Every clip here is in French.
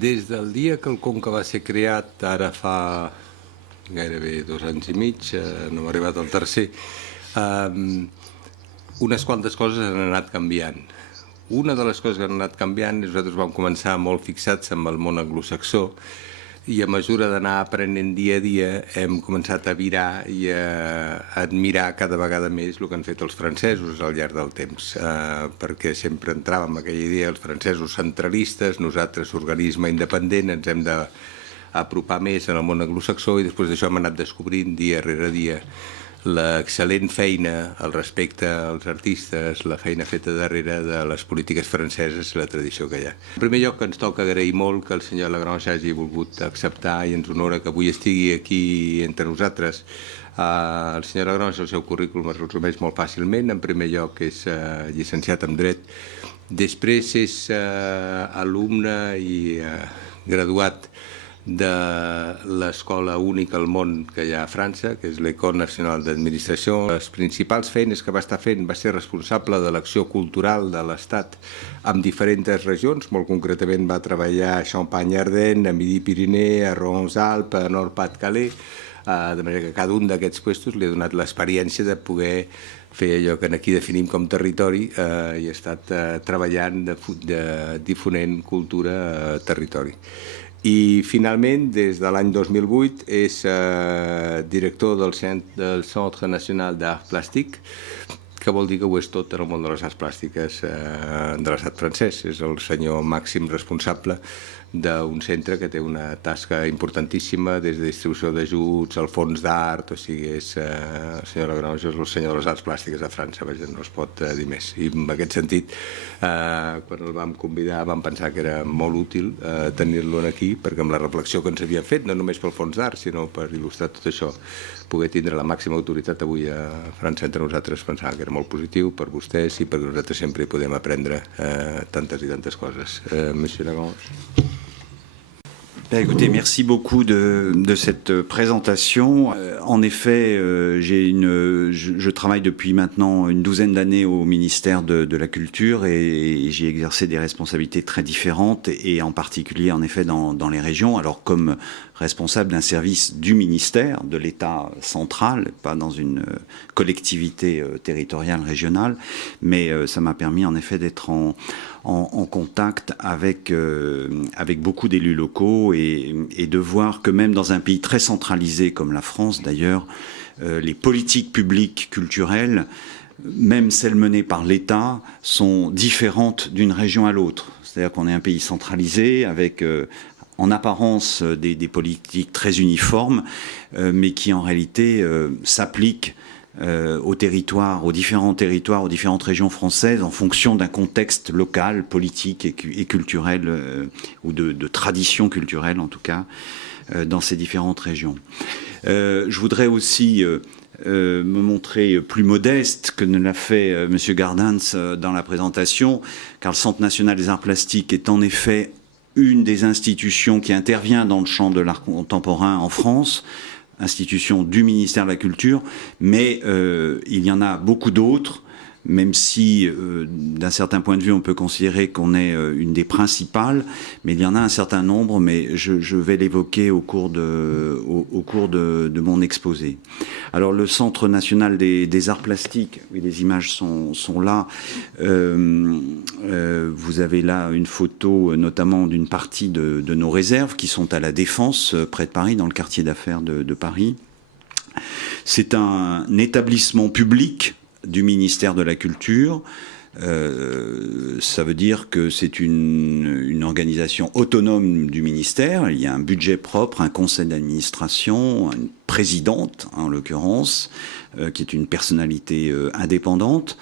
Des del dia que el Conca va ser creat, ara fa gairebé 2 anys i mig, no hem arribat al tercer, unes quantes coses han anat canviant. Una de les coses que han anat canviant és que nosaltres vam començar molt fixats amb el món anglosaxó i a mesura d'anar aprenent dia a dia hem començat a virar i a admirar cada vegada més el que han fet els francesos al llarg del temps, perquè sempre entràvem en aquella idea, els francesos centralistes, nosaltres organisme independent, ens hem d'apropar més en el món anglosaxó i després d'això hem anat descobrint dia rere dia l'excel·lent feina al respecte als artistes, la feina feta darrere de les polítiques franceses i la tradició que hi ha. En primer lloc, ens toca agrair molt que el senyor Lagrange hagi volgut acceptar i ens honora que avui estigui aquí entre nosaltres. El senyor Lagrange, el seu currículum es resumeix molt fàcilment. En primer lloc, és llicenciat en Dret. Després és alumne i graduat de l'escola única al món que hi ha a França, que és l'École nationale d'administració. Les principals feines que va estar fent va ser responsable de l'acció cultural de l'Estat en diferents regions, molt concretament va treballar a Champagne-Ardenne, a Midi-Pyrénées, a Rhône-Alpes, a Nord-Pas-de-Calais, de manera que cada un d'aquests puestos li ha donat l'experiència de poder fer allò que aquí definim com territori i ha estat treballant difonent cultura a territori. I finalment, des de l'any 2008, és director del Centre Nacional d'Art Plàstic, que vol dir que ho és tot en el món de les arts plàstiques de l'estat francès. És el senyor màxim responsable d'un centre que té una tasca importantíssima des de distribució d'ajuts, al fons d'art, o sigui, és el senyor Lagrange és el senyor de les arts plàstiques de França, no es pot dir més. I en aquest sentit, quan el vam convidar, vam pensar que era molt útil tenir-lo aquí, perquè amb la reflexió que ens havia fet, no només pel fons d'art, sinó per il·lustrar tot això, poder tindre la màxima autoritat avui a França entre nosaltres, pensava que era molt positiu per vostès i perquè nosaltres sempre hi podem aprendre tantes i tantes coses. Monsieur Lagrange. Écoutez, merci beaucoup de cette présentation. En effet, je travaille depuis maintenant une douzaine d'années au ministère de la Culture et j'ai exercé des responsabilités très différentes et en particulier en effet dans les régions. Alors comme responsable d'un service du ministère, de l'État central, pas dans une collectivité territoriale régionale, mais ça m'a permis en effet d'être en contact avec beaucoup d'élus locaux et de voir que même dans un pays très centralisé comme la France d'ailleurs, les politiques publiques culturelles, même celles menées par l'État, sont différentes d'une région à l'autre. C'est-à-dire qu'on est un pays centralisé avec en apparence des politiques très uniformes, mais qui en réalité s'appliquent aux territoires, aux différentes régions françaises en fonction d'un contexte local, politique et culturel, ou de tradition culturelle en tout cas, dans ces différentes régions. Je voudrais aussi me montrer plus modeste que ne l'a fait M. Gardens dans la présentation, car le Centre national des arts plastiques est en effet une des institutions qui intervient dans le champ de l'art contemporain en France, institution du ministère de la Culture, mais il y en a beaucoup d'autres, même si d'un certain point de vue on peut considérer qu'on est une des principales, mais il y en a un certain nombre, mais je vais l'évoquer au cours de mon exposé. Alors le Centre national des arts plastiques, oui, les images sont là, vous avez là une photo notamment d'une partie de nos réserves qui sont à la Défense, près de Paris, dans le quartier d'affaires de Paris. C'est un établissement public du ministère de la Culture. Ça veut dire que c'est une organisation autonome du ministère. Il y a un budget propre, un conseil d'administration, une présidente en l'occurrence, qui est une personnalité indépendante.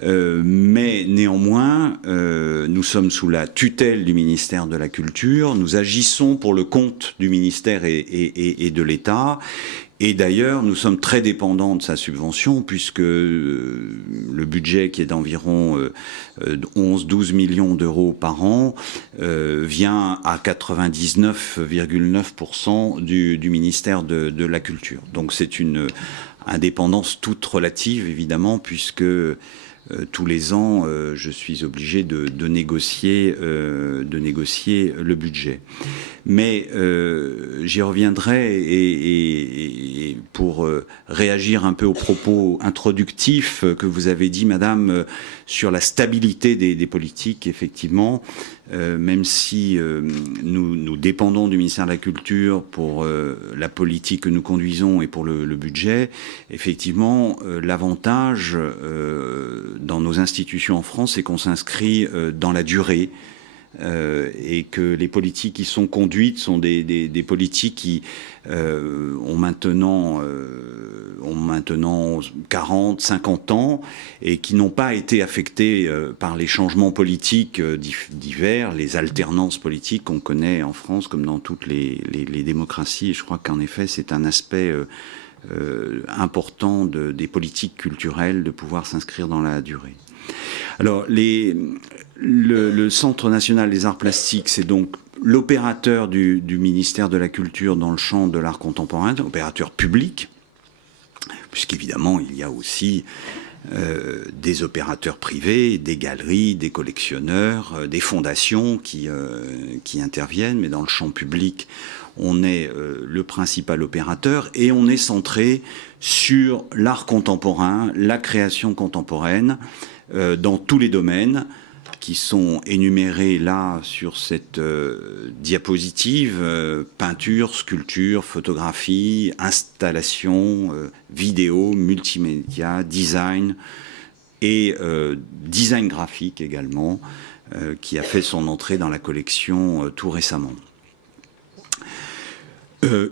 Mais néanmoins, nous sommes sous la tutelle du ministère de la Culture. Nous agissons pour le compte du ministère et de l'État. Et d'ailleurs, nous sommes très dépendants de sa subvention, puisque le budget, qui est d'environ 11-12 millions d'euros par an, vient à 99,9% du ministère de la Culture. Donc c'est une indépendance toute relative, évidemment, puisque tous les ans, je suis obligé de négocier le budget. Mais j'y reviendrai et pour réagir un peu aux propos introductifs que vous avez dit, Madame, sur la stabilité des politiques, effectivement, même si nous dépendons du ministère de la Culture pour la politique que nous conduisons et pour le budget, effectivement, l'avantage dans nos institutions en France, c'est qu'on s'inscrit dans la durée. Et que les politiques qui sont conduites sont des politiques qui ont maintenant 40, 50 ans et qui n'ont pas été affectées par les changements politiques divers, les alternances politiques qu'on connaît en France comme dans toutes les démocraties. Et je crois qu'en effet, c'est un aspect important des politiques culturelles de pouvoir s'inscrire dans la durée. Alors, le Centre national des arts plastiques, c'est donc l'opérateur du ministère de la Culture dans le champ de l'art contemporain, opérateur public, puisqu'évidemment, il y a aussi des opérateurs privés, des galeries, des collectionneurs, des fondations qui interviennent, mais dans le champ public, on est le principal opérateur et on est centré sur l'art contemporain, la création contemporaine, dans tous les domaines qui sont énumérés là sur cette diapositive, peinture, sculpture, photographie, installation, vidéo, multimédia, design et design graphique également, qui a fait son entrée dans la collection tout récemment.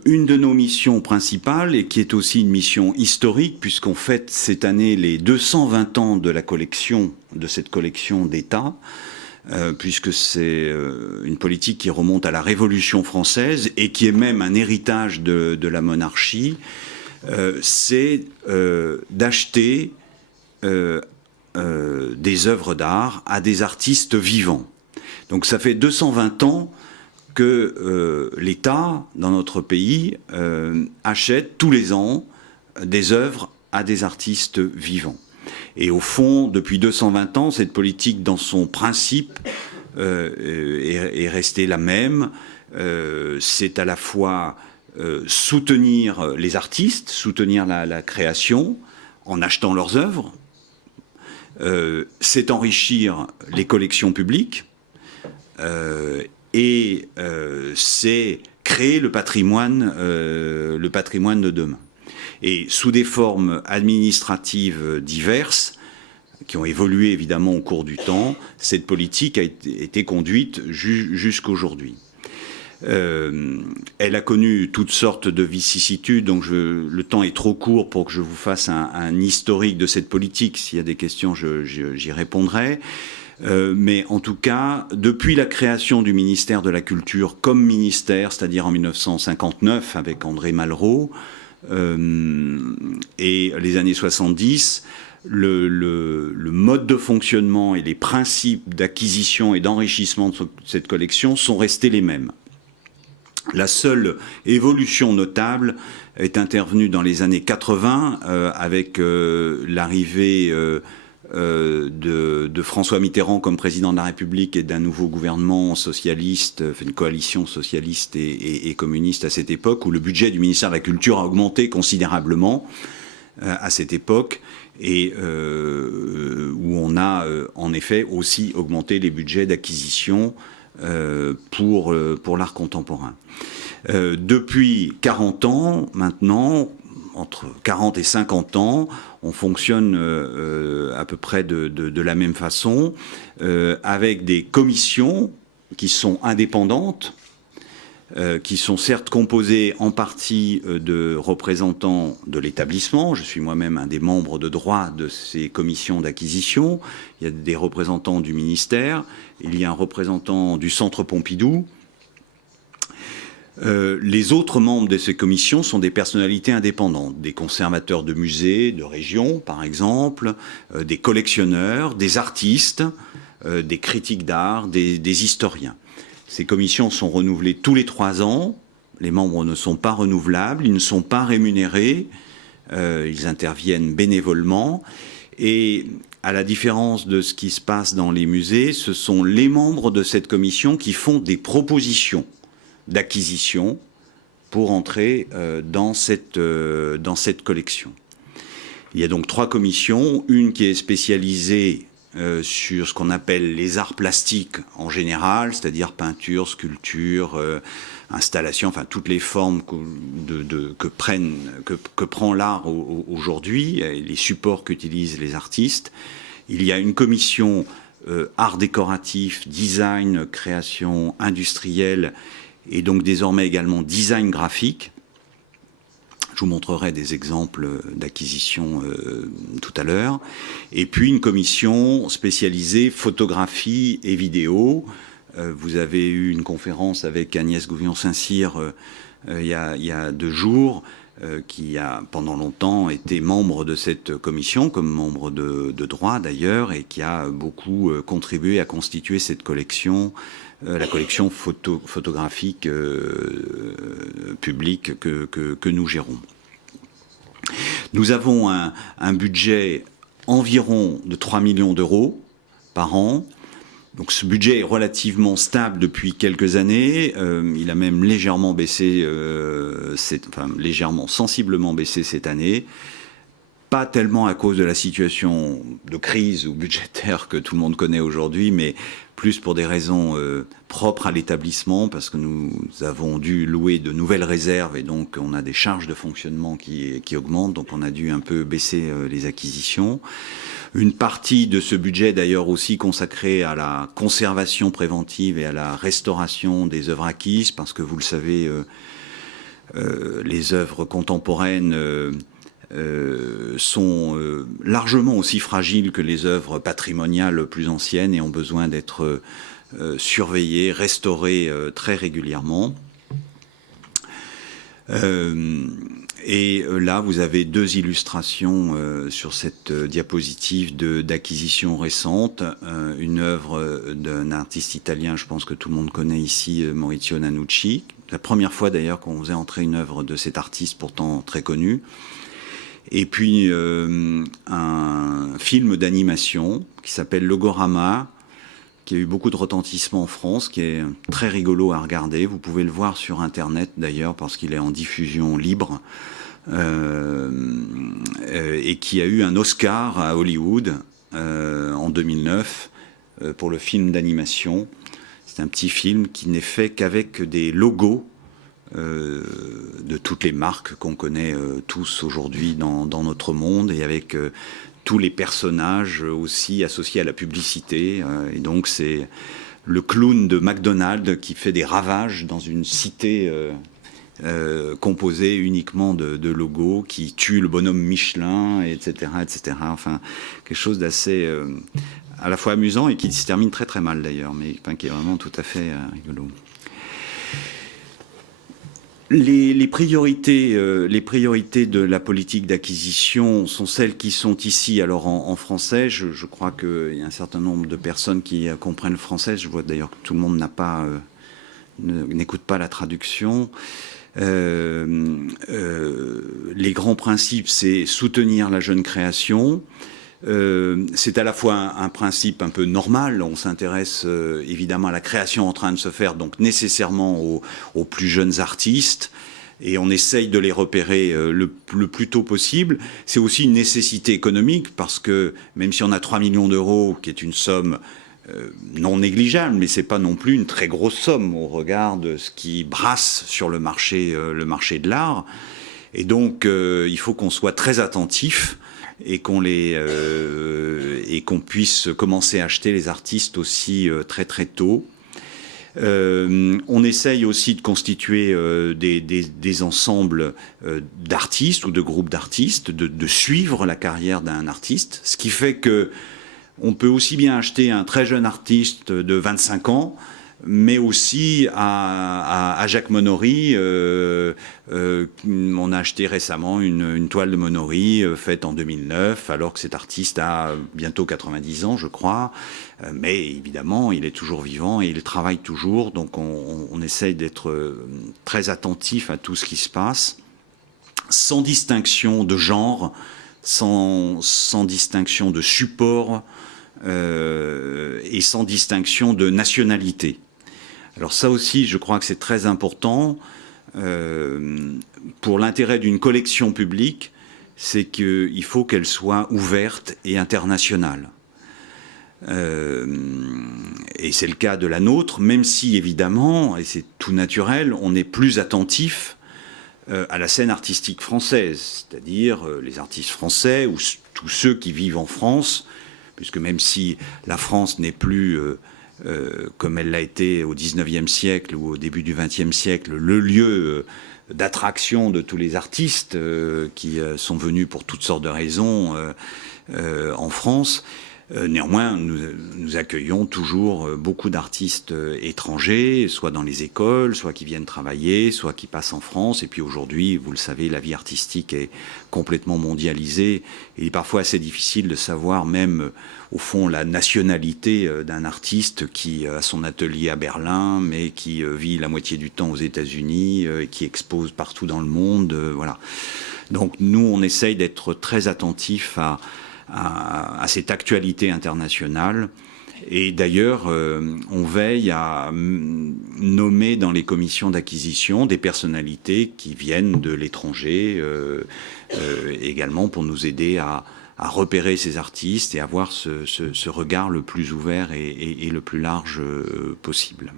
Une de nos missions principales, et qui est aussi une mission historique, puisqu'on fête cette année les 220 ans de la collection, de cette collection d'État, puisque c'est une politique qui remonte à la Révolution française et qui est même un héritage de la monarchie, c'est d'acheter des œuvres d'art à des artistes vivants. Donc ça fait 220 ans que l'État, dans notre pays, achète tous les ans des œuvres à des artistes vivants. Et au fond, depuis 220 ans, cette politique, dans son principe, est restée la même. C'est à la fois soutenir les artistes, soutenir la création, en achetant leurs œuvres. C'est enrichir les collections publiques. Et c'est créer le patrimoine de demain. Et sous des formes administratives diverses, qui ont évolué évidemment au cours du temps, cette politique a été conduite jusqu'aujourd'hui. Elle a connu toutes sortes de vicissitudes, donc le temps est trop court pour que je vous fasse un historique de cette politique. S'il y a des questions, j'y répondrai. Mais en tout cas, depuis la création du ministère de la Culture comme ministère, c'est-à-dire en 1959 avec André Malraux, et les années 70, le mode de fonctionnement et les principes d'acquisition et d'enrichissement de cette collection sont restés les mêmes. La seule évolution notable est intervenue dans les années 80 avec l'arrivée de François Mitterrand comme président de la République et d'un nouveau gouvernement socialiste, une coalition socialiste et communiste à cette époque, où le budget du ministère de la Culture a augmenté considérablement à cette époque, et où on a en effet aussi augmenté les budgets d'acquisition pour l'art contemporain. Depuis 40 ans maintenant, entre 40 et 50 ans, on fonctionne à peu près de la même façon, avec des commissions qui sont indépendantes, qui sont certes composées en partie de représentants de l'établissement. Je suis moi-même un des membres de droit de ces commissions d'acquisition. Il y a des représentants du ministère, il y a un représentant du Centre Pompidou. Les autres membres de ces commissions sont des personnalités indépendantes, des conservateurs de musées, de régions par exemple, des collectionneurs, des artistes, des critiques d'art, des historiens. Ces commissions sont renouvelées tous les 3 ans, les membres ne sont pas renouvelables, ils ne sont pas rémunérés, ils interviennent bénévolement, et à la différence de ce qui se passe dans les musées, ce sont les membres de cette commission qui font des propositions d'acquisition pour entrer dans cette collection. Il y a donc 3 commissions, une qui est spécialisée sur ce qu'on appelle les arts plastiques en général, c'est-à-dire peinture, sculpture, installation, enfin toutes les formes que prend l'art aujourd'hui, les supports qu'utilisent les artistes. Il y a une commission art décoratif, design, création industrielle et donc désormais également design graphique. Je vous montrerai des exemples d'acquisition tout à l'heure. Et puis une commission spécialisée photographie et vidéo. Vous avez eu une conférence avec Agnès Gouvion-Saint-Cyr il y a 2 jours, qui a pendant longtemps été membre de cette commission, comme membre de droit d'ailleurs, et qui a beaucoup contribué à constituer cette collection, la collection photographique publique que nous gérons. Nous avons un budget environ de 3 millions d'euros par an. Donc ce budget est relativement stable depuis quelques années. Il a même légèrement baissé, sensiblement baissé cette année. Pas tellement à cause de la situation de crise ou budgétaire que tout le monde connaît aujourd'hui, mais plus pour des raisons propres à l'établissement, parce que nous avons dû louer de nouvelles réserves et donc on a des charges de fonctionnement qui augmentent, donc on a dû un peu baisser les acquisitions. Une partie de ce budget d'ailleurs aussi consacrée à la conservation préventive et à la restauration des œuvres acquises, parce que vous le savez, les œuvres contemporaines sont largement aussi fragiles que les œuvres patrimoniales plus anciennes et ont besoin d'être surveillées, restaurées très régulièrement. Et là, vous avez 2 illustrations sur cette diapositive d'acquisition récente. Une œuvre d'un artiste italien, je pense que tout le monde connaît ici, Maurizio Nanucci. La première fois d'ailleurs qu'on faisait entrer une œuvre de cet artiste pourtant très connu. Et puis un film d'animation qui s'appelle Logorama, qui a eu beaucoup de retentissement en France, qui est très rigolo à regarder. Vous pouvez le voir sur Internet d'ailleurs, parce qu'il est en diffusion libre, et qui a eu un Oscar à Hollywood en 2009 pour le film d'animation. C'est un petit film qui n'est fait qu'avec des logos de toutes les marques qu'on connaît tous aujourd'hui dans notre monde, et avec tous les personnages aussi associés à la publicité. Et donc c'est le clown de McDonald's qui fait des ravages dans une cité composée uniquement de logos, qui tue le bonhomme Michelin, etc., etc. Enfin, quelque chose d'assez à la fois amusant et qui se termine très très mal d'ailleurs, mais enfin, qui est vraiment tout à fait rigolo. Les priorités de la politique d'acquisition sont celles qui sont ici. Alors en français, je crois qu'il y a un certain nombre de personnes qui comprennent le français. Je vois d'ailleurs que tout le monde n'écoute pas la traduction. Les grands principes, c'est soutenir la jeune création. C'est à la fois un principe un peu normal. On s'intéresse évidemment à la création en train de se faire, donc nécessairement aux plus jeunes artistes, et on essaye de les repérer le plus tôt possible. C'est aussi une nécessité économique, parce que même si on a 3 millions d'euros, qui est une somme non négligeable, mais c'est pas non plus une très grosse somme au regard de ce qui brasse sur le marché de l'art. Et donc il faut qu'on soit très attentif et qu'on puisse commencer à acheter les artistes aussi très très tôt. On essaye aussi de constituer des ensembles d'artistes ou de groupes d'artistes, de suivre la carrière d'un artiste, ce qui fait que on peut aussi bien acheter un très jeune artiste de 25 ans, mais aussi à Jacques Monory. On a acheté récemment une toile de Monory faite en 2009, alors que cet artiste a bientôt 90 ans, je crois. Mais évidemment, il est toujours vivant et il travaille toujours. Donc on essaye d'être très attentif à tout ce qui se passe, sans distinction de genre, sans distinction de support et sans distinction de nationalité. Alors ça aussi, je crois que c'est très important pour l'intérêt d'une collection publique, c'est qu'il faut qu'elle soit ouverte et internationale. Et c'est le cas de la nôtre, même si évidemment, et c'est tout naturel, on est plus attentif à la scène artistique française, c'est-à-dire les artistes français ou tous ceux qui vivent en France, puisque même si la France n'est plus, comme elle l'a été au XIXe siècle ou au début du XXe siècle, le lieu d'attraction de tous les artistes qui sont venus pour toutes sortes de raisons en France, néanmoins, nous accueillons toujours beaucoup d'artistes étrangers, soit dans les écoles, soit qui viennent travailler, soit qui passent en France. Et puis aujourd'hui, vous le savez, la vie artistique est complètement mondialisée. Il est parfois assez difficile de savoir même, au fond, la nationalité d'un artiste qui a son atelier à Berlin, mais qui vit la moitié du temps aux États-Unis, et qui expose partout dans le monde. Voilà. Donc nous, on essaye d'être très attentifs à cette actualité internationale. Et d'ailleurs, on veille à nommer dans les commissions d'acquisition des personnalités qui viennent de l'étranger, également pour nous aider à repérer ces artistes et avoir ce regard le plus ouvert et le plus large possible.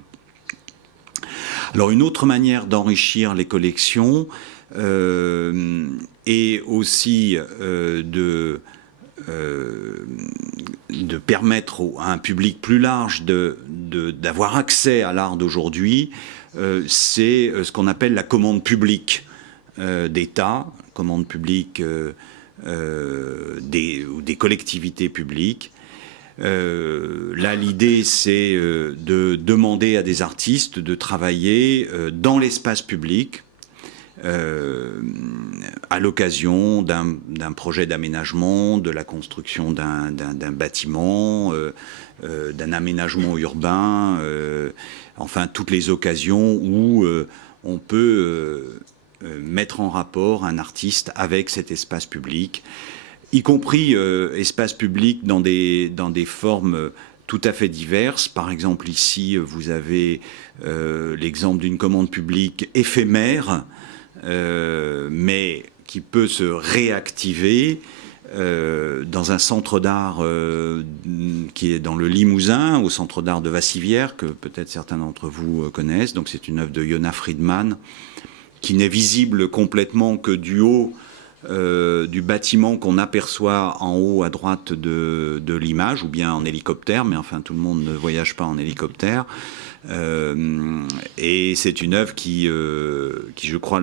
Alors une autre manière d'enrichir les collections est aussi de permettre à un public plus large d'avoir accès à l'art d'aujourd'hui, c'est ce qu'on appelle la commande publique d'État, commande publique des collectivités publiques. Là, l'idée, c'est de demander à des artistes de travailler dans l'espace public, à l'occasion d'un projet d'aménagement, de la construction d'un bâtiment, d'un aménagement urbain, enfin toutes les occasions où on peut mettre en rapport un artiste avec cet espace public, y compris espace public dans des formes tout à fait diverses. Par exemple, ici, vous avez l'exemple d'une commande publique éphémère, mais qui peut se réactiver dans un centre d'art qui est dans le Limousin, au centre d'art de Vassivière, que peut-être certains d'entre vous connaissent. Donc c'est une œuvre de Yona Friedman, qui n'est visible complètement que du haut du bâtiment qu'on aperçoit en haut à droite de l'image, ou bien en hélicoptère, mais enfin tout le monde ne voyage pas en hélicoptère. Et c'est une œuvre qui je crois,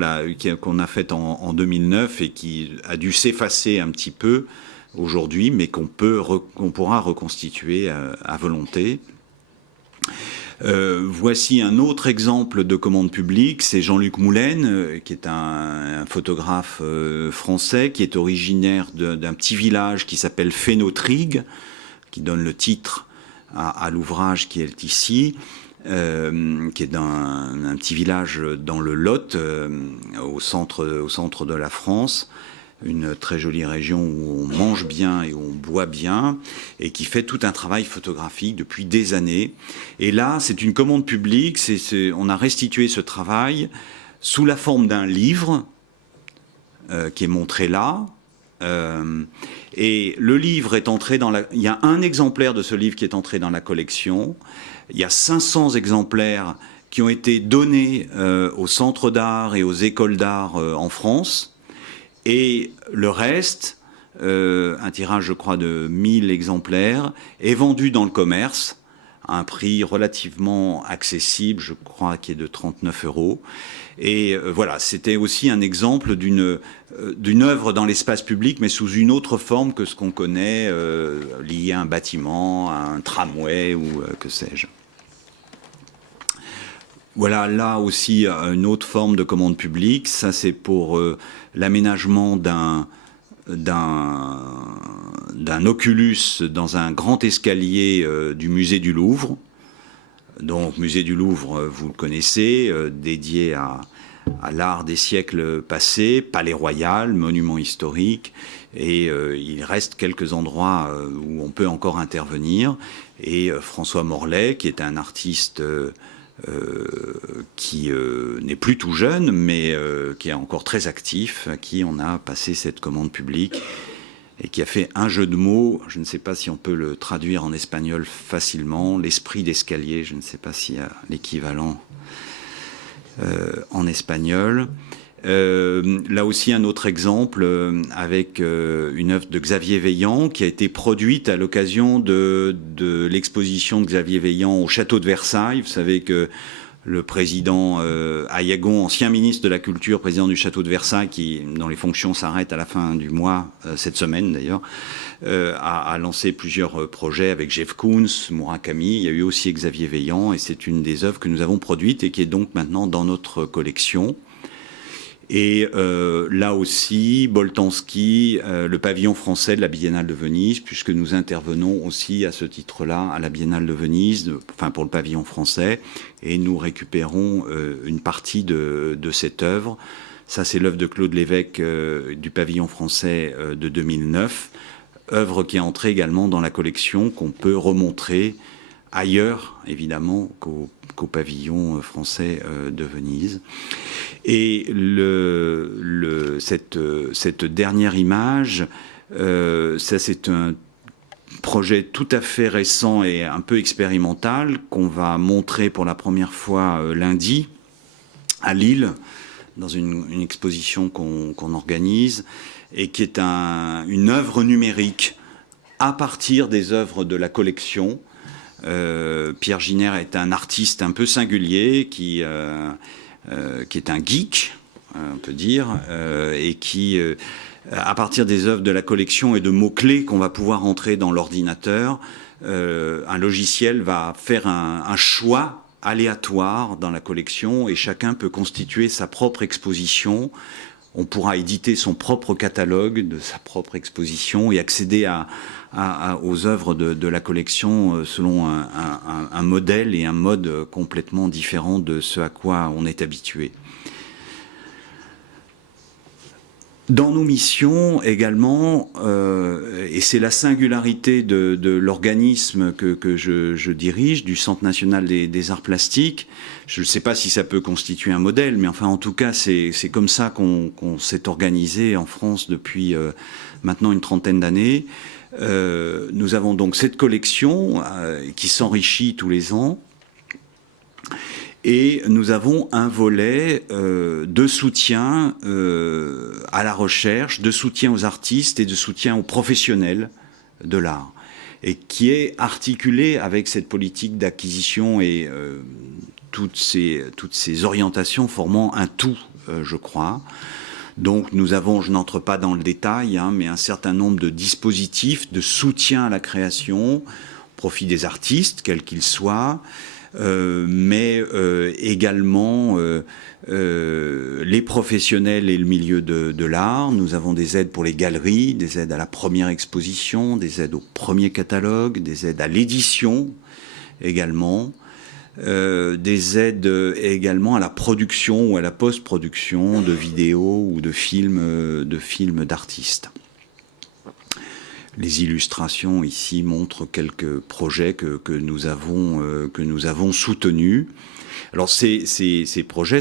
qu'on a faite en 2009 et qui a dû s'effacer un petit peu aujourd'hui, mais qu'on pourra reconstituer à volonté. Voici un autre exemple de commande publique, c'est Jean-Luc Moulaine, qui est un photographe français, qui est originaire d'un petit village qui s'appelle Fénotrigue, qui donne le titre à l'ouvrage qui est ici. Qui est un petit village dans le Lot, au centre de la France, une très jolie région où on mange bien et où on boit bien, et qui fait tout un travail photographique depuis des années. Et là, c'est une commande publique, on a restitué ce travail sous la forme d'un livre qui est montré là. Et le livre est entré il y a un exemplaire de ce livre qui est entré dans la collection. Il y a 500 exemplaires qui ont été donnés aux centres d'art et aux écoles d'art en France. Et le reste, un tirage, je crois, de 1000 exemplaires, est vendu dans le commerce à un prix relativement accessible, je crois, qui est de 39 €. Et voilà, c'était aussi un exemple d'une œuvre dans l'espace public, mais sous une autre forme que ce qu'on connaît, lié à un bâtiment, à un tramway ou que sais-je. Voilà, là aussi, une autre forme de commande publique. Ça, c'est pour l'aménagement d'un oculus dans un grand escalier du musée du Louvre. Donc, musée du Louvre, vous le connaissez, dédié à l'art des siècles passés, palais royal, monuments historiques, et il reste quelques endroits où on peut encore intervenir. Et François Morlet, qui est un artiste qui n'est plus tout jeune, mais qui est encore très actif, à qui on a passé cette commande publique, et qui a fait un jeu de mots, je ne sais pas si on peut le traduire en espagnol facilement, l'esprit d'escalier, je ne sais pas s'il y a l'équivalent en espagnol. Là aussi un autre exemple avec une œuvre de Xavier Veillant qui a été produite à l'occasion de l'exposition de Xavier Veillant au château de Versailles. Vous savez que le président Ayagon, ancien ministre de la Culture, président du château de Versailles, dont les fonctions s'arrêtent à la fin du mois, cette semaine d'ailleurs, a lancé plusieurs projets avec Jeff Koons, Murakami. Il y a eu aussi Xavier Veillant, et c'est une des œuvres que nous avons produites et qui est donc maintenant dans notre collection. Et là aussi, Boltanski, le pavillon français de la Biennale de Venise, puisque nous intervenons aussi à ce titre-là à la Biennale de Venise, enfin pour le pavillon français, et nous récupérons une partie de cette œuvre. Ça, c'est l'œuvre de Claude Lévesque du pavillon français de 2009, œuvre qui est entrée également dans la collection, qu'on peut remontrer ailleurs, évidemment, qu'au pavillon français de Venise. Et cette dernière image, ça c'est un projet tout à fait récent et un peu expérimental qu'on va montrer pour la première fois lundi à Lille, dans une exposition qu'on organise, et qui est une œuvre numérique à partir des œuvres de la collection. Pierre Giner est un artiste un peu singulier qui est un geek, on peut dire, et qui, à partir des œuvres de la collection et de mots-clés qu'on va pouvoir entrer dans l'ordinateur, un logiciel va faire un choix aléatoire dans la collection, et chacun peut constituer sa propre exposition. On pourra éditer son propre catalogue de sa propre exposition et accéder aux œuvres de la collection selon un modèle et un mode complètement différent de ce à quoi on est habitué. Dans nos missions également, et c'est la singularité de l'organisme que je dirige, du Centre national des arts plastiques, je ne sais pas si ça peut constituer un modèle, mais enfin en tout cas c'est comme ça qu'on s'est organisé en France depuis maintenant une trentaine d'années. Nous avons donc cette collection qui s'enrichit tous les ans. Et nous avons un volet de soutien à la recherche, de soutien aux artistes et de soutien aux professionnels de l'art, et qui est articulé avec cette politique d'acquisition et toutes ces orientations formant un tout, je crois. Donc nous avons, je n'entre pas dans le détail, mais un certain nombre de dispositifs de soutien à la création, au profit des artistes, quels qu'ils soient, mais également les professionnels et le milieu de l'art. Nous avons des aides pour les galeries, des aides à la première exposition, des aides au premier catalogue, des aides à l'édition également, des aides également à la production ou à la post-production de vidéos ou de films d'artistes. Les illustrations ici montrent quelques projets que nous avons soutenus. Alors ces projets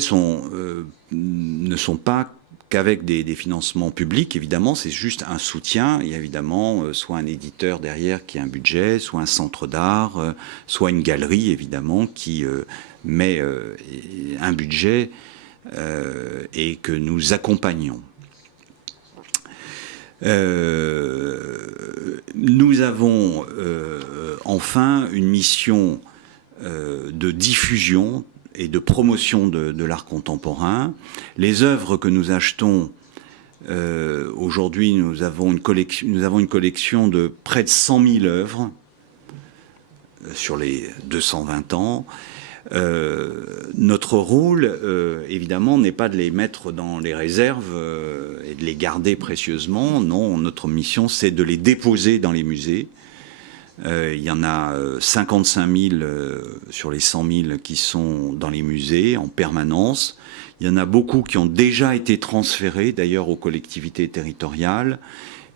ne sont pas qu'avec des financements publics, évidemment, c'est juste un soutien. Il y a évidemment soit un éditeur derrière qui a un budget, soit un centre d'art, soit une galerie, évidemment, qui met un budget et que nous accompagnons. Nous avons enfin une mission de diffusion et de promotion de l'art contemporain. Les œuvres que nous achetons, aujourd'hui nous avons une collection de près de 100 000 œuvres sur les 220 ans. Notre rôle, évidemment, n'est pas de les mettre dans les réserves et de les garder précieusement. Non, notre mission, c'est de les déposer dans les musées Il y en a 55 000 sur les 100 000 qui sont dans les musées en permanence. Il y en a beaucoup qui ont déjà été transférés d'ailleurs aux collectivités territoriales.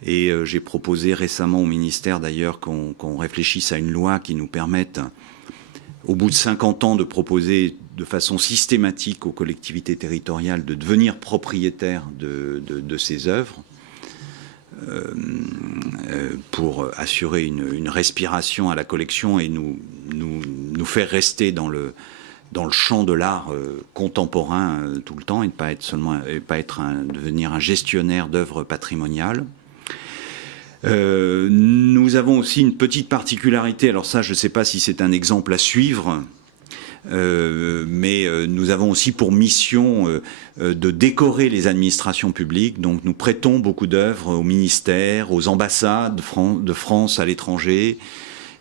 Et j'ai proposé récemment au ministère d'ailleurs qu'on réfléchisse à une loi qui nous permette, au bout de 50 ans, de proposer de façon systématique aux collectivités territoriales de devenir propriétaires de ces œuvres. Pour assurer une respiration à la collection et nous faire rester dans le champ de l'art contemporain tout le temps et ne pas être devenir un gestionnaire d'œuvres patrimoniales. Nous avons aussi une petite particularité, alors ça je ne sais pas si c'est un exemple à suivre, mais nous avons aussi pour mission de décorer les administrations publiques. Donc nous prêtons beaucoup d'œuvres aux ministères, aux ambassades de France à l'étranger.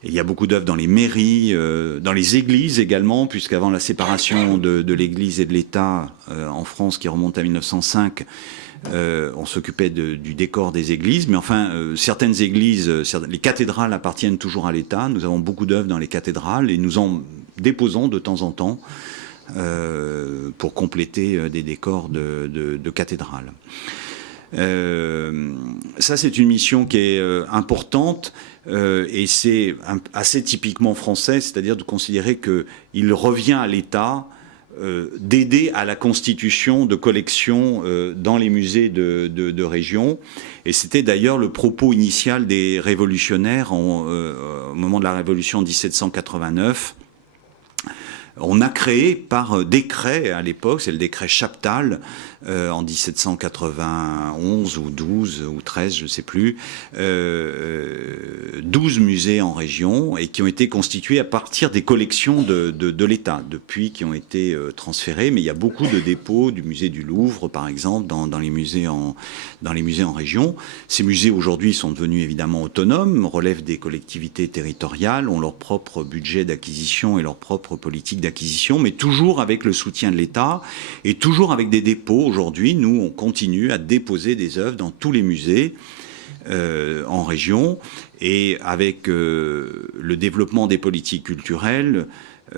Il y a beaucoup d'œuvres dans les mairies, dans les églises également, puisqu'avant la séparation de l'Église et de l'État en France qui remonte à 1905, on s'occupait du décor des églises. Mais enfin, certaines églises, les cathédrales appartiennent toujours à l'État. Nous avons beaucoup d'œuvres dans les cathédrales et nous en déposons de temps en temps pour compléter des décors de cathédrales. Ça, c'est une mission qui est importante et c'est assez typiquement français, c'est-à-dire de considérer qu'il revient à l'État d'aider à la constitution de collections dans les musées de région. Et c'était d'ailleurs le propos initial des révolutionnaires au moment de la Révolution de 1789. On a créé par décret à l'époque, c'est le décret Chaptal, en 1791 ou 12 ou 13, je ne sais plus, 12 musées en région et qui ont été constitués à partir des collections de l'État, depuis qui ont été transférés. Mais il y a beaucoup de dépôts du musée du Louvre, par exemple, dans les musées en région. Ces musées aujourd'hui sont devenus évidemment autonomes, relèvent des collectivités territoriales, ont leur propre budget d'acquisition et leur propre politique d'acquisition, mais toujours avec le soutien de l'État et toujours avec des dépôts. Aujourd'hui, nous, on continue à déposer des œuvres dans tous les musées en région et avec le développement des politiques culturelles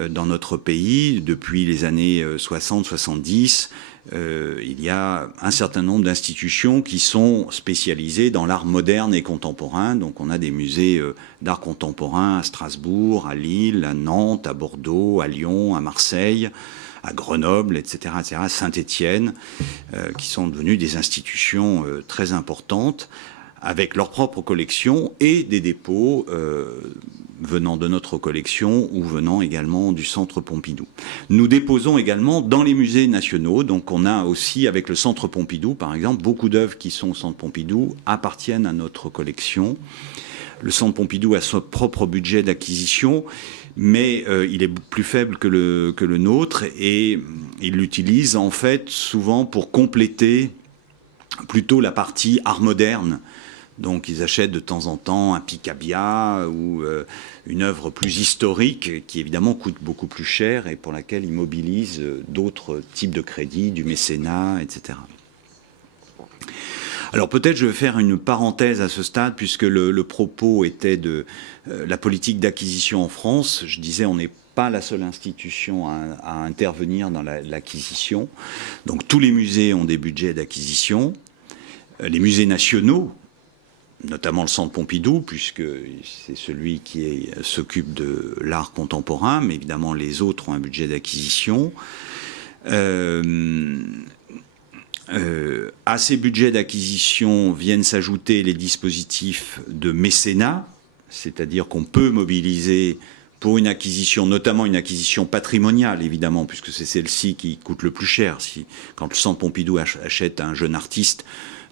dans notre pays depuis les années 60-70, il y a un certain nombre d'institutions qui sont spécialisées dans l'art moderne et contemporain. Donc on a des musées d'art contemporain à Strasbourg, à Lille, à Nantes, à Bordeaux, à Lyon, à Marseille, à Grenoble, etc., à Saint-Étienne, qui sont devenues des institutions très importantes, avec leur propre collection et des dépôts venant de notre collection ou venant également du Centre Pompidou. Nous déposons également dans les musées nationaux, donc on a aussi avec le Centre Pompidou, par exemple, beaucoup d'œuvres qui sont au Centre Pompidou appartiennent à notre collection. Le Centre Pompidou a son propre budget d'acquisition, mais il est plus faible que le nôtre et il l'utilise en fait souvent pour compléter plutôt la partie art moderne. Donc ils achètent de temps en temps un Picabia ou une œuvre plus historique qui évidemment coûte beaucoup plus cher et pour laquelle ils mobilisent d'autres types de crédits, du mécénat, etc. Alors peut-être je vais faire une parenthèse à ce stade puisque le propos était de la politique d'acquisition en France. Je disais on n'est pas la seule institution à intervenir dans l'acquisition. Donc tous les musées ont des budgets d'acquisition. Les musées nationaux, notamment le Centre Pompidou, puisque c'est celui qui s'occupe de l'art contemporain, mais évidemment les autres ont un budget d'acquisition. À ces budgets d'acquisition viennent s'ajouter les dispositifs de mécénat, c'est-à-dire qu'on peut mobiliser pour une acquisition, notamment une acquisition patrimoniale, évidemment, puisque c'est celle-ci qui coûte le plus cher. Quand le Centre Pompidou achète un jeune artiste,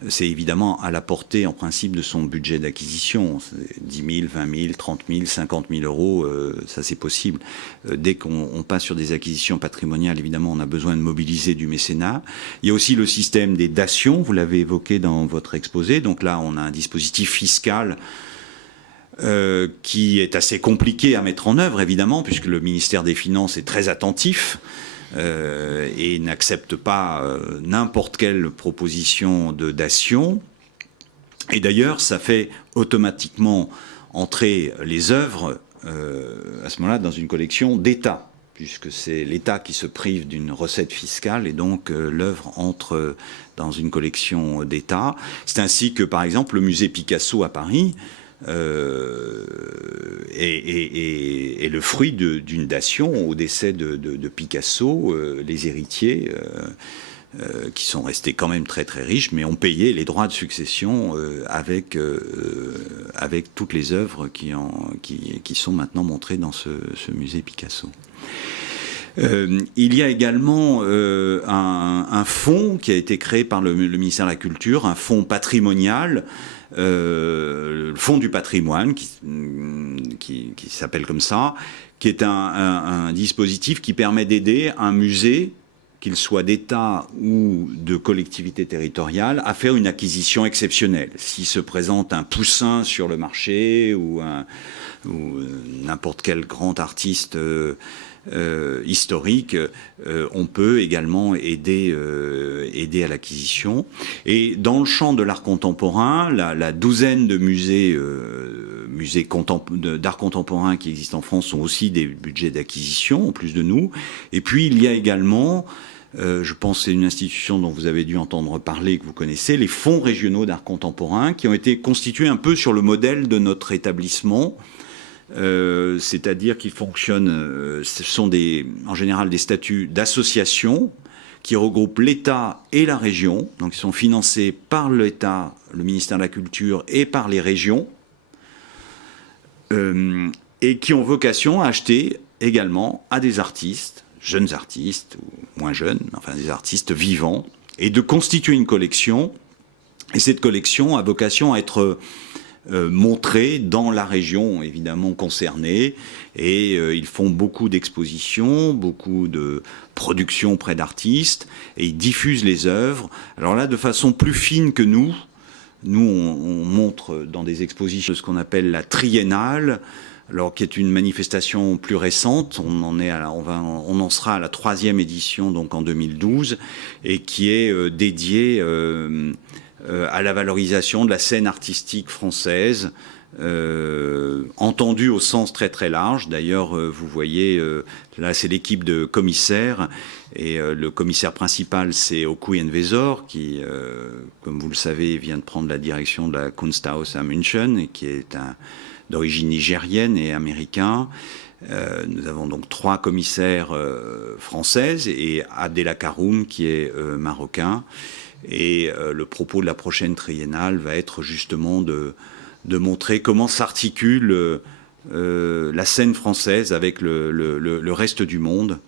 c'est évidemment à la portée, en principe, de son budget d'acquisition. 10 000, 20 000, 30 000, 50 000 euros, ça c'est possible. Dès qu'on passe sur des acquisitions patrimoniales, évidemment, on a besoin de mobiliser du mécénat. Il y a aussi le système des dations, vous l'avez évoqué dans votre exposé. Donc là, on a un dispositif fiscal qui est assez compliqué à mettre en œuvre, évidemment, puisque le ministère des Finances est très attentif et n'accepte pas n'importe quelle proposition de dation. Et d'ailleurs, ça fait automatiquement entrer les œuvres à ce moment-là dans une collection d'État, puisque c'est l'État qui se prive d'une recette fiscale et donc l'œuvre entre dans une collection d'État. C'est ainsi que, par exemple, le musée Picasso à Paris est le fruit d'une dation au décès de Picasso. Les héritiers, qui sont restés quand même très très riches, mais ont payé les droits de succession avec toutes les œuvres qui sont maintenant montrées dans ce musée Picasso. Il y a également un fonds qui a été créé par le ministère de la Culture, un fonds patrimonial, le fonds du patrimoine, qui s'appelle comme ça, qui est un dispositif qui permet d'aider un musée, qu'il soit d'État ou de collectivité territoriale, à faire une acquisition exceptionnelle. S'il se présente un Poussin sur le marché ou n'importe quel grand artiste historique, on peut également aider à l'acquisition. Et dans le champ de l'art contemporain, la douzaine de musées d'art contemporain qui existent en France ont aussi des budgets d'acquisition, en plus de nous. Et puis il y a également, je pense que c'est une institution dont vous avez dû entendre parler, que vous connaissez, les fonds régionaux d'art contemporain, qui ont été constitués un peu sur le modèle de notre établissement. C'est-à-dire qu'ils fonctionnent, ce sont en général des statuts d'association qui regroupent l'État et la région, donc ils sont financés par l'État, le ministère de la Culture et par les régions, et qui ont vocation à acheter également à des artistes, jeunes artistes ou moins jeunes, enfin des artistes vivants, et de constituer une collection. Et cette collection a vocation à être montrés dans la région évidemment concernée, et ils font beaucoup d'expositions, beaucoup de productions auprès d'artistes, et ils diffusent les œuvres. Alors là, de façon plus fine que nous on montre dans des expositions ce qu'on appelle la triennale, alors qui est une manifestation plus récente. On en sera à la 3e édition, donc en 2012, et qui est dédiée à la valorisation de la scène artistique française, entendue au sens très très large. D'ailleurs, vous voyez, là c'est l'équipe de commissaires, et le commissaire principal c'est Oku Envezor, qui, comme vous le savez, vient de prendre la direction de la Kunsthaus à München, et qui est d'origine nigérienne et américain. Nous avons donc 3 commissaires françaises, et Adela Karoum qui est marocain. Et le propos de la prochaine triennale va être justement de montrer comment s'articule la scène française avec le reste du monde.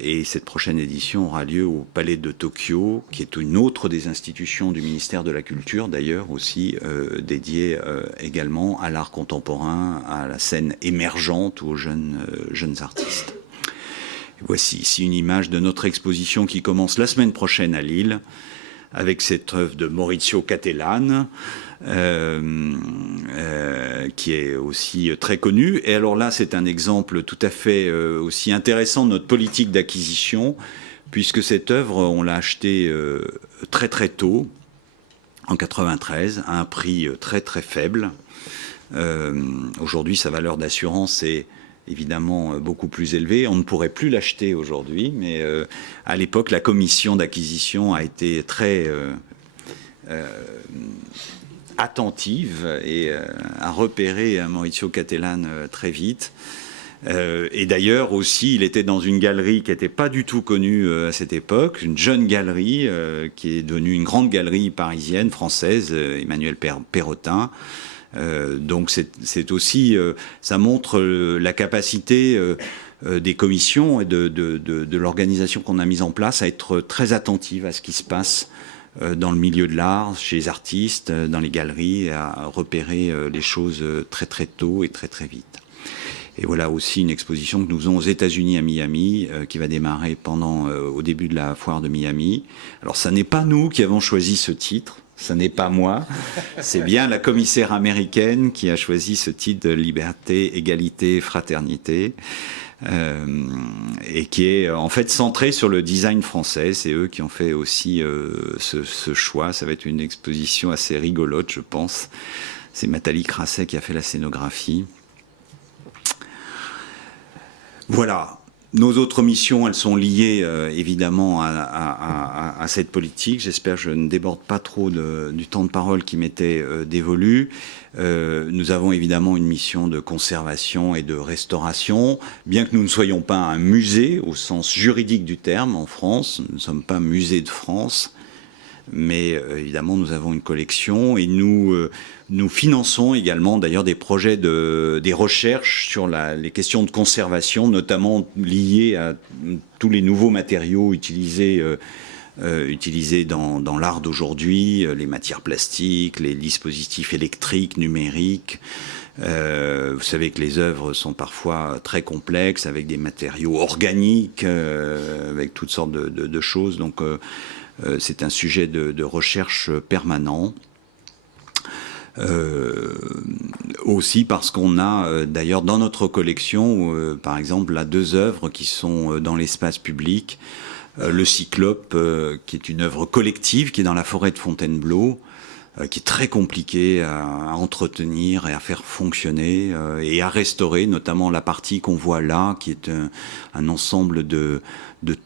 Et cette prochaine édition aura lieu au Palais de Tokyo, qui est une autre des institutions du ministère de la Culture, d'ailleurs aussi dédiée également à l'art contemporain, à la scène émergente ou aux jeunes artistes. Voici ici une image de notre exposition qui commence la semaine prochaine à Lille, avec cette œuvre de Maurizio Cattelan, qui est aussi très connu. Et alors là, c'est un exemple tout à fait aussi intéressant de notre politique d'acquisition, puisque cette œuvre, on l'a achetée très très tôt, en 93, à un prix très très faible. Aujourd'hui, sa valeur d'assurance est évidemment beaucoup plus élevée. On ne pourrait plus l'acheter aujourd'hui, mais à l'époque, la commission d'acquisition a été très attentive et a repéré Maurizio Cattelan très vite. Et d'ailleurs aussi, il était dans une galerie qui n'était pas du tout connue à cette époque, une jeune galerie qui est devenue une grande galerie parisienne, française, Emmanuel Perrotin. Donc c'est aussi, ça montre la capacité des commissions et de l'organisation qu'on a mise en place à être très attentive à ce qui se passe dans le milieu de l'art, chez les artistes, dans les galeries, à repérer les choses très très tôt et très très vite. Et voilà aussi une exposition que nous faisons aux États-Unis à Miami, qui va démarrer au début de la foire de Miami. Alors ça n'est pas nous qui avons choisi ce titre. Ce n'est pas moi, c'est bien la commissaire américaine qui a choisi ce titre de liberté, égalité, fraternité, et qui est en fait centré sur le design français. C'est eux qui ont fait aussi ce choix. Ça va être une exposition assez rigolote, je pense. C'est Nathalie Crasset qui a fait la scénographie. Voilà. Nos autres missions, elles sont liées évidemment à cette politique. J'espère que je ne déborde pas trop du temps de parole qui m'était dévolu. Nous avons évidemment une mission de conservation et de restauration. Bien que nous ne soyons pas un musée au sens juridique du terme en France, nous ne sommes pas musée de France, mais évidemment nous avons une collection et nous finançons également d'ailleurs des projets des recherches sur les questions de conservation, notamment liées à tous les nouveaux matériaux utilisés dans l'art d'aujourd'hui, les matières plastiques, les dispositifs électriques, numériques. Vous savez que les œuvres sont parfois très complexes, avec des matériaux organiques, avec toutes sortes de choses. Donc c'est un sujet de recherche permanent. Aussi parce qu'on a d'ailleurs dans notre collection, par exemple, là, 2 œuvres qui sont dans l'espace public. Le Cyclope, qui est une œuvre collective, qui est dans la forêt de Fontainebleau, qui est très compliquée à entretenir et à faire fonctionner et à restaurer, notamment la partie qu'on voit là, qui est un ensemble de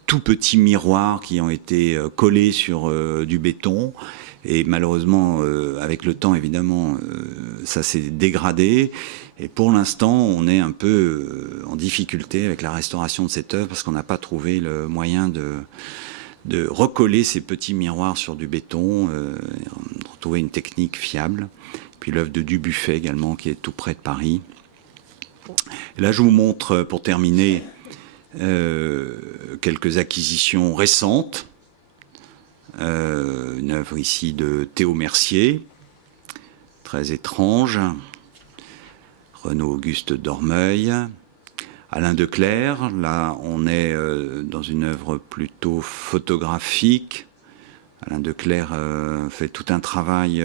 tout petits miroirs qui ont été collés sur du béton. Et malheureusement, avec le temps, évidemment, ça s'est dégradé. Et pour l'instant, on est un peu en difficulté avec la restauration de cette œuvre parce qu'on n'a pas trouvé le moyen de recoller ces petits miroirs sur du béton, retrouver une technique fiable. Puis l'œuvre de Dubuffet également, qui est tout près de Paris. Et là, je vous montre, pour terminer, quelques acquisitions récentes. Une œuvre ici de Théo Mercier, très étrange. Renaud-Auguste Dormeuil. Alain Declercq, là on est dans une œuvre plutôt photographique. Alain Declercq fait tout un travail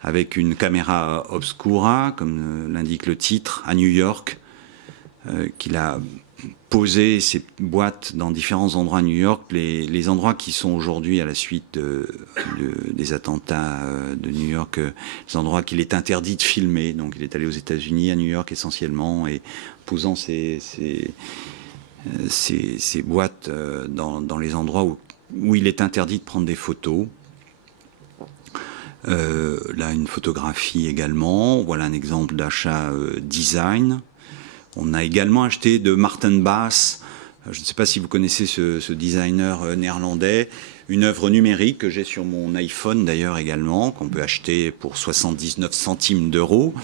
avec une caméra obscura, comme l'indique le titre, à New York, qu'il a posé ses boîtes dans différents endroits à New York, les endroits qui sont aujourd'hui à la suite des attentats de New York, les endroits qu'il est interdit de filmer. Donc il est allé aux États-Unis, à New York essentiellement, et posant ses boîtes dans les endroits où il est interdit de prendre des photos. Là, une photographie également. Voilà un exemple d'achat design. On a également acheté de Martin Bass, je ne sais pas si vous connaissez ce designer néerlandais, une œuvre numérique que j'ai sur mon iPhone d'ailleurs également, qu'on peut acheter pour 79 centimes d'euros,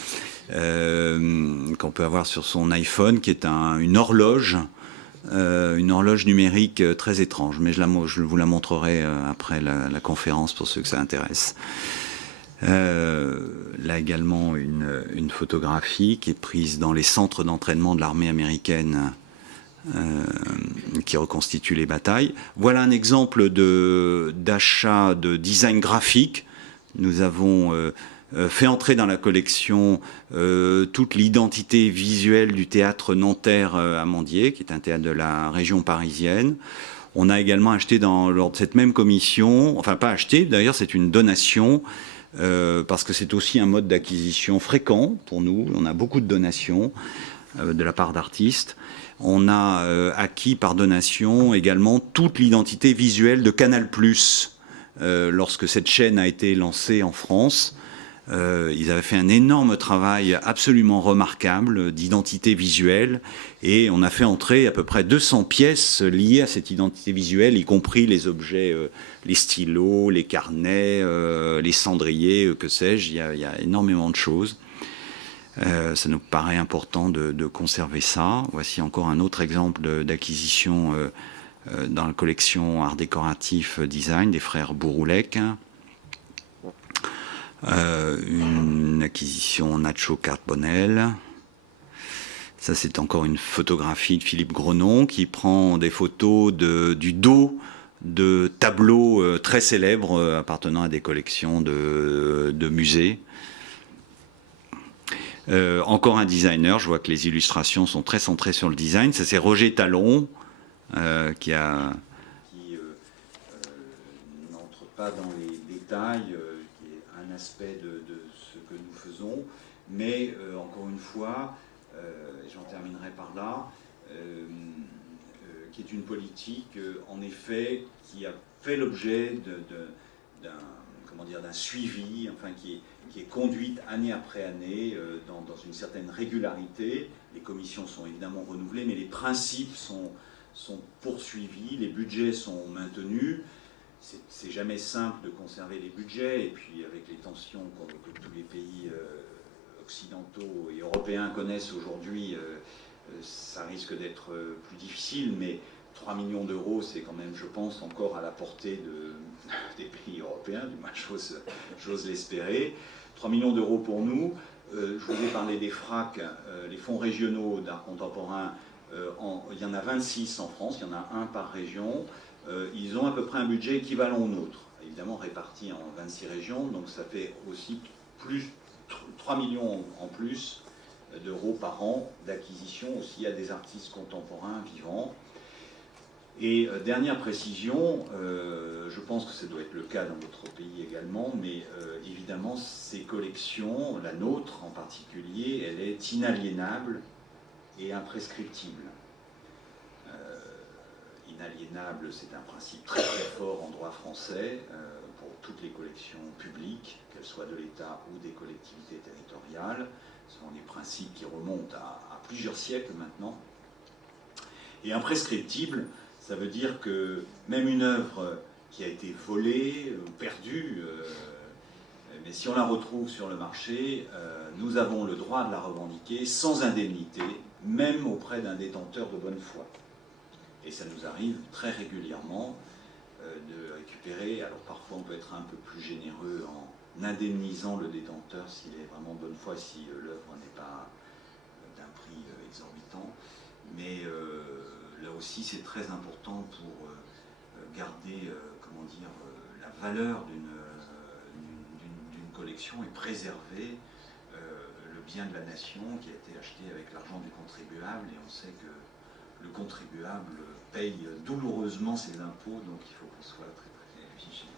qu'on peut avoir sur son iPhone, qui est une horloge numérique très étrange. Mais je vous la montrerai après la conférence pour ceux que ça intéresse. Là également une photographie qui est prise dans les centres d'entraînement de l'armée américaine qui reconstitue les batailles. Voilà un exemple d'achat de design graphique. Nous avons fait entrer dans la collection toute l'identité visuelle du théâtre Nanterre-Amandier, qui est un théâtre de la région parisienne. On a également acheté lors de cette même commission, enfin pas acheté, d'ailleurs c'est une donation, parce que c'est aussi un mode d'acquisition fréquent pour nous. On a beaucoup de donations de la part d'artistes. On a acquis par donation également toute l'identité visuelle de Canal+. Lorsque cette chaîne a été lancée en France, ils avaient fait un énorme travail absolument remarquable d'identité visuelle, et on a fait entrer à peu près 200 pièces liées à cette identité visuelle, y compris les objets, les stylos, les carnets, les cendriers, que sais-je. Il y a énormément de choses. Ça nous paraît important de conserver ça. Voici encore un autre exemple d'acquisition dans la collection art décoratif design des frères Bouroulec. Une acquisition Nacho Carbonel. Ça, c'est encore une photographie de Philippe Grenon qui prend des photos du dos de tableaux très célèbres appartenant à des collections de musées. Encore un designer, je vois que les illustrations sont très centrées sur le design. Ça, c'est Roger Talon qui n'entre pas dans les détails, qui est un aspect de ce que nous faisons, mais encore une fois, j'en terminerai par là, qui est une politique, en effet, qui a fait l'objet d'un suivi, enfin, qui est conduite année après année dans une certaine régularité. Les commissions sont évidemment renouvelées, mais les principes sont poursuivis, les budgets sont maintenus. C'est jamais simple de conserver les budgets, et puis avec les tensions que tous les pays occidentaux et européens connaissent aujourd'hui, ça risque d'être plus difficile, mais 3 millions d'euros, c'est quand même, je pense, encore à la portée des pays européens, du moins j'ose l'espérer. 3 millions d'euros pour nous. Je vous ai parlé des FRAC, les fonds régionaux d'art contemporain, il y en a 26 en France, il y en a un par région. Ils ont à peu près un budget équivalent au nôtre, évidemment réparti en 26 régions, donc ça fait aussi 3 millions en plus d'euros par an d'acquisition aussi à des artistes contemporains vivants. Et dernière précision, je pense que ça doit être le cas dans d'autres pays également, mais évidemment ces collections, la nôtre en particulier, elle est inaliénable et imprescriptible. Inaliénable, c'est un principe très très fort en droit français pour toutes les collections publiques, qu'elles soient de l'État ou des collectivités territoriales. Ce sont des principes qui remontent à plusieurs siècles maintenant. Et imprescriptible, ça veut dire que même une œuvre qui a été volée ou perdue, mais si on la retrouve sur le marché, nous avons le droit de la revendiquer sans indemnité, même auprès d'un détenteur de bonne foi. Et ça nous arrive très régulièrement de récupérer, alors parfois on peut être un peu plus généreux en indemnisant le détenteur s'il est vraiment de bonne foi, si l'œuvre n'est pas d'un prix exorbitant, mais là aussi c'est très important pour garder, comment dire, la valeur d'une collection et préserver le bien de la nation qui a été acheté avec l'argent du contribuable, et on sait que le contribuable paye douloureusement ses impôts, donc il faut qu'on soit très très vigilant.